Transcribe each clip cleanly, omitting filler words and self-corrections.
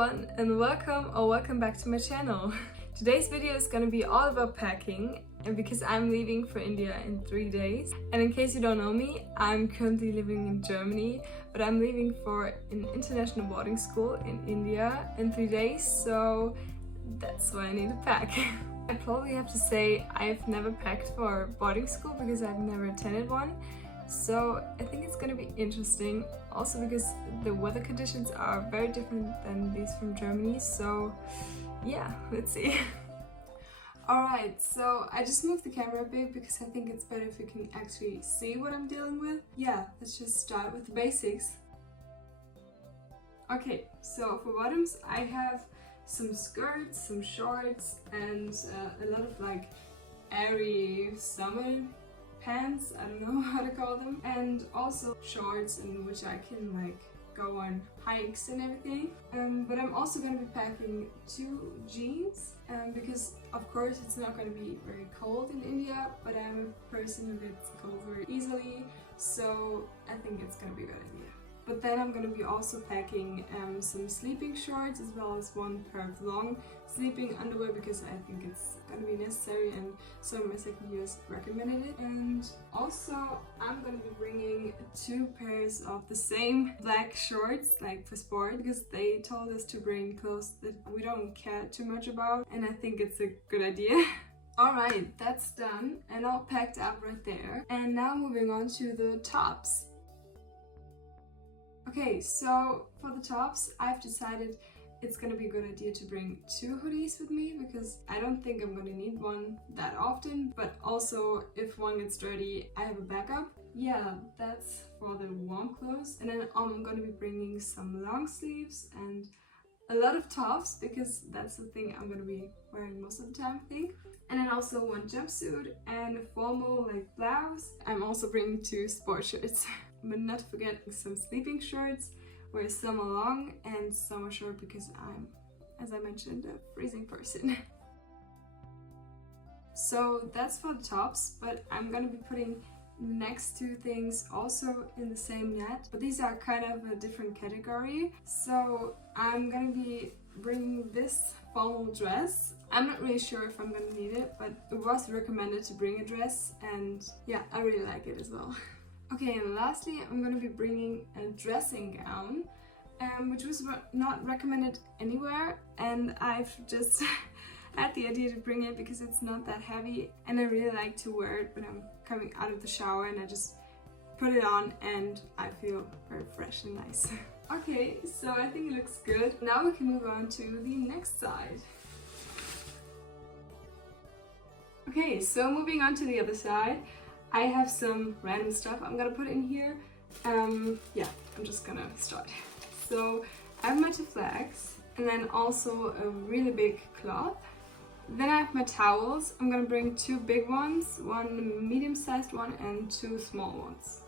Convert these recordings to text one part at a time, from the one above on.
everyone, and welcome back to my channel. Today's video is gonna be all about packing, and because I'm leaving for India in 3 days. And in case you don't know me, I'm currently living in Germany, but I'm leaving for an international boarding school in India in 3 days, so that's why I need to pack. I probably have to say I've never packed for boarding school because I've never attended one. So I think it's gonna be interesting, also because the weather conditions are very different than these from Germany, so yeah, let's see. Alright, so I just moved the camera a bit because I think it's better if you can actually see what I'm dealing with. Yeah, let's just start with the basics. Okay, so for bottoms I have some skirts, some shorts, and a lot of like airy summer pants, I don't know how to call them, and also shorts in which I can like go on hikes and everything. But I'm also going to be packing 2 jeans because of course it's not going to be very cold in India, but I'm a person who gets cold very easily, so I think it's going to be a good idea. But then I'm going to be also packing some sleeping shorts as well as 1 pair of long sleeping underwear because I think it's going to be necessary and some of my second years recommended it. And also I'm going to be bringing 2 pairs of the same black shorts like for sport because they told us to bring clothes that we don't care too much about, and I think it's a good idea. Alright, that's done and all packed up right there. And now moving on to the tops. Okay, so for the tops, I've decided it's gonna be a good idea to bring 2 hoodies with me because I don't think I'm gonna need one that often, but also if one gets dirty, I have a backup. Yeah, that's for the warm clothes. And then I'm gonna be bringing some long sleeves and a lot of tops because that's the thing I'm gonna be wearing most of the time, I think. And then also 1 jumpsuit and a formal like blouse. I'm also bringing 2 sport shirts. But not to forget some sleeping shorts where some are long and some are short because I'm, as I mentioned, a freezing person. So that's for the tops, but I'm gonna be putting the next 2 things also in the same net, but these are kind of a different category. So I'm gonna be bringing this formal dress. I'm not really sure if I'm gonna need it, but it was recommended to bring a dress, and yeah, I really like it as well. Okay, and lastly, I'm going to be bringing a dressing gown, which was not recommended anywhere, and I've just had the idea to bring it because it's not that heavy, and I really like to wear it when I'm coming out of the shower, and I just put it on and I feel very fresh and nice. Okay, so I think it looks good. Now we can move on to the next side. Okay, so moving on to the other side, I have some random stuff I'm gonna put in here. Yeah, I'm just gonna start. So I have my 2 flags and then also a really big cloth. Then I have my towels. I'm gonna bring 2 big ones, 1 medium-sized one and 2 small ones.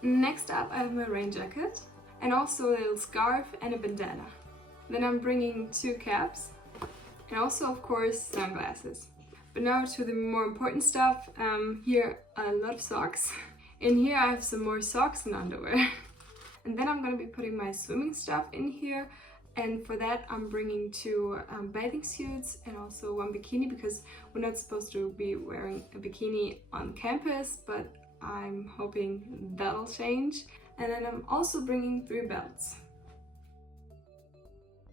Next up I have my rain jacket and also a little scarf and a bandana. Then I'm bringing 2 caps and also of course sunglasses. But now to the more important stuff. Here are a lot of socks. In here I have some more socks and underwear. And then I'm gonna be putting my swimming stuff in here. And for that I'm bringing 2 bathing suits and also 1 bikini because we're not supposed to be wearing a bikini on campus, but I'm hoping that'll change. And then I'm also bringing 3 belts.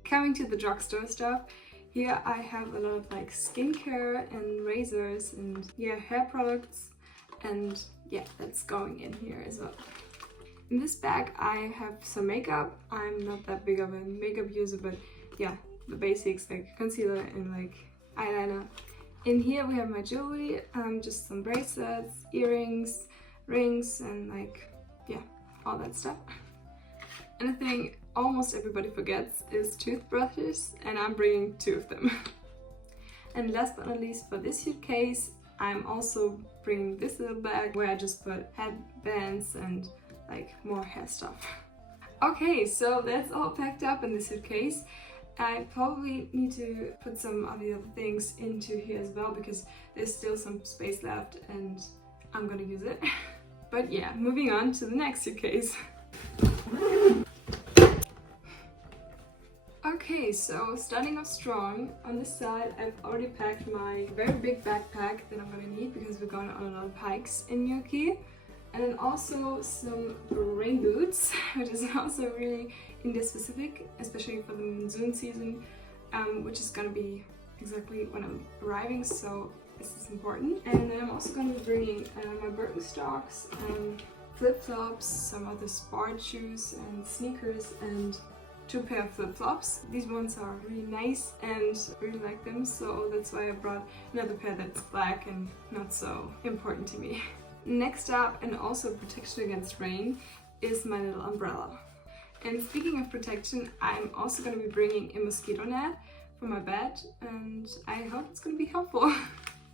Coming to the drugstore stuff. Here I have a lot of like skincare and razors and yeah, hair products, and yeah, that's going in here as well. In this bag I have some makeup. I'm not that big of a makeup user, but yeah, the basics like concealer and like eyeliner. In here we have my jewelry, just some bracelets, earrings, rings, and like yeah, all that stuff. And I think almost everybody forgets is toothbrushes, and I'm bringing 2 of them. And last but not least, for this suitcase, I'm also bringing this little bag where I just put headbands and like more hair stuff. Okay, so that's all packed up in the suitcase. I probably need to put some of the other things into here as well because there's still some space left and I'm gonna use it. But yeah, moving on to the next suitcase. Okay, so starting off strong, on this side I've already packed my very big backpack that I'm gonna need because we're going on a lot of hikes in New York. And then also some rain boots, which is also really India specific, especially for the monsoon season, which is gonna be exactly when I'm arriving, so this is important. And then I'm also gonna be bringing my Birkenstocks, flip-flops, some other sport shoes and sneakers, and 2 pair of flip-flops. These ones are really nice and I really like them, so that's why I brought another pair that's black and not so important to me. Next up, and also protection against rain, is my little umbrella. And speaking of protection, I'm also going to be bringing a mosquito net for my bed, and I hope it's going to be helpful.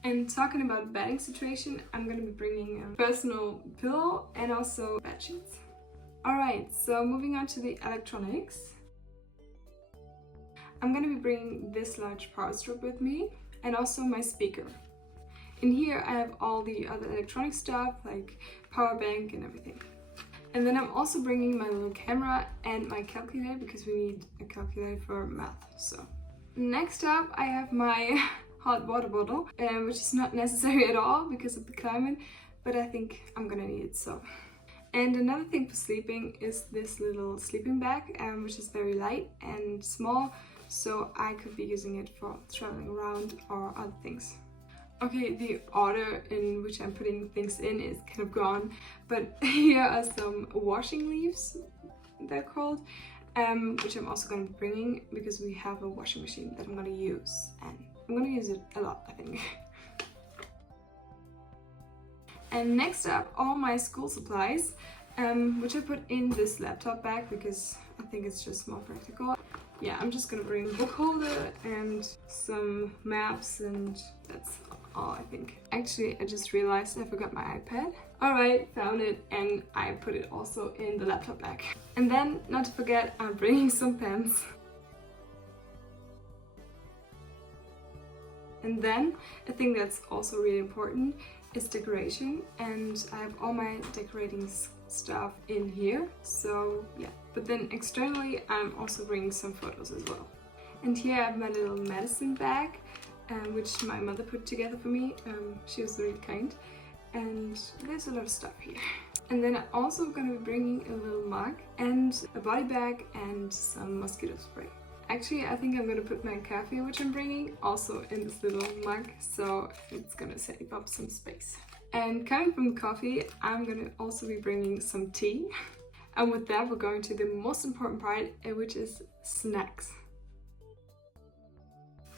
And talking about bedding situation, I'm going to be bringing a personal pillow and also bed sheets. Alright, so moving on to the electronics. I'm going to be bringing this large power strip with me and also my speaker. In here I have all the other electronic stuff like power bank and everything. And then I'm also bringing my little camera and my calculator because we need a calculator for math. So next up I have my hot water bottle, which is not necessary at all because of the climate, but I think I'm gonna need it so. And another thing for sleeping is this little sleeping bag, which is very light and small, so I could be using it for traveling around or other things. Okay, the order in which I'm putting things in is kind of gone, but here are some washing leaves, they're called, which I'm also going to be bringing because we have a washing machine that I'm going to use, and I'm going to use it a lot, I think. And next up, all my school supplies, which I put in this laptop bag because I think it's just more practical. Yeah, I'm just gonna bring a book holder and some maps, and that's all I think. Actually, I just realized I forgot my iPad. Alright, found it, and I put it also in the laptop bag. And then, not to forget, I'm bringing some pens. And then, a thing that's also really important is decoration, and I have all my decorating stuff in here, so yeah. But then externally I'm also bringing some photos as well. And here I have my little medicine bag, which my mother put together for me. She was really kind, and there's a lot of stuff here. And then I'm also going to be bringing a little mug and a body bag and some mosquito spray. Actually, I think I'm going to put my coffee, which I'm bringing, also in this little mug, so it's going to save up some space. And coming from coffee, I'm going to also be bringing some tea. And with that, we're going to the most important part, which is snacks.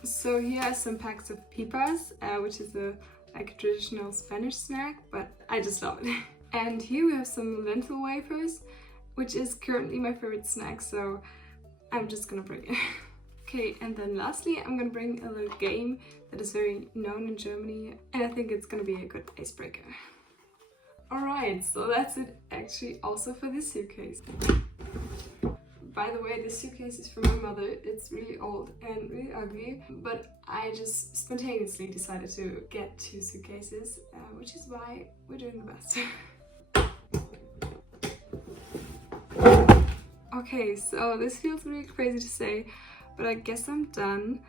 So here are some packs of pipas, which is a traditional Spanish snack, but I just love it. And here we have some lentil wafers, which is currently my favorite snack, so I'm just gonna bring it. Okay, and then lastly, I'm gonna bring a little game that is very known in Germany, and I think it's gonna be a good icebreaker. Alright, so that's it actually also for this suitcase. By the way, this suitcase is from my mother. It's really old and really ugly, but I just spontaneously decided to get 2 suitcases, which is why we're doing the best. Okay, so this feels really crazy to say, but I guess I'm done.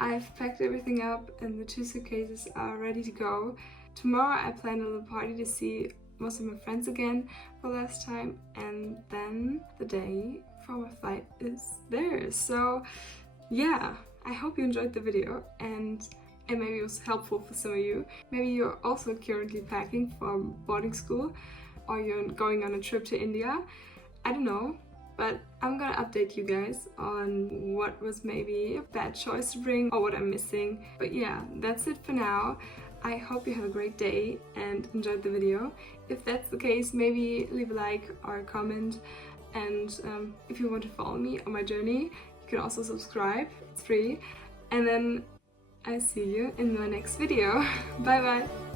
I've packed everything up and the 2 suitcases are ready to go. Tomorrow I plan a little party to see most of my friends again for last time, and then the day for my flight is there. So yeah, I hope you enjoyed the video and maybe it was helpful for some of you. Maybe you're also currently packing for boarding school or you're going on a trip to India. I don't know. But I'm gonna update you guys on what was maybe a bad choice to bring or what I'm missing. But yeah, that's it for now. I hope you have a great day and enjoyed the video. If that's the case, maybe leave a like or a comment. And if you want to follow me on my journey, you can also subscribe. It's free. And then I see you in my next video. Bye bye!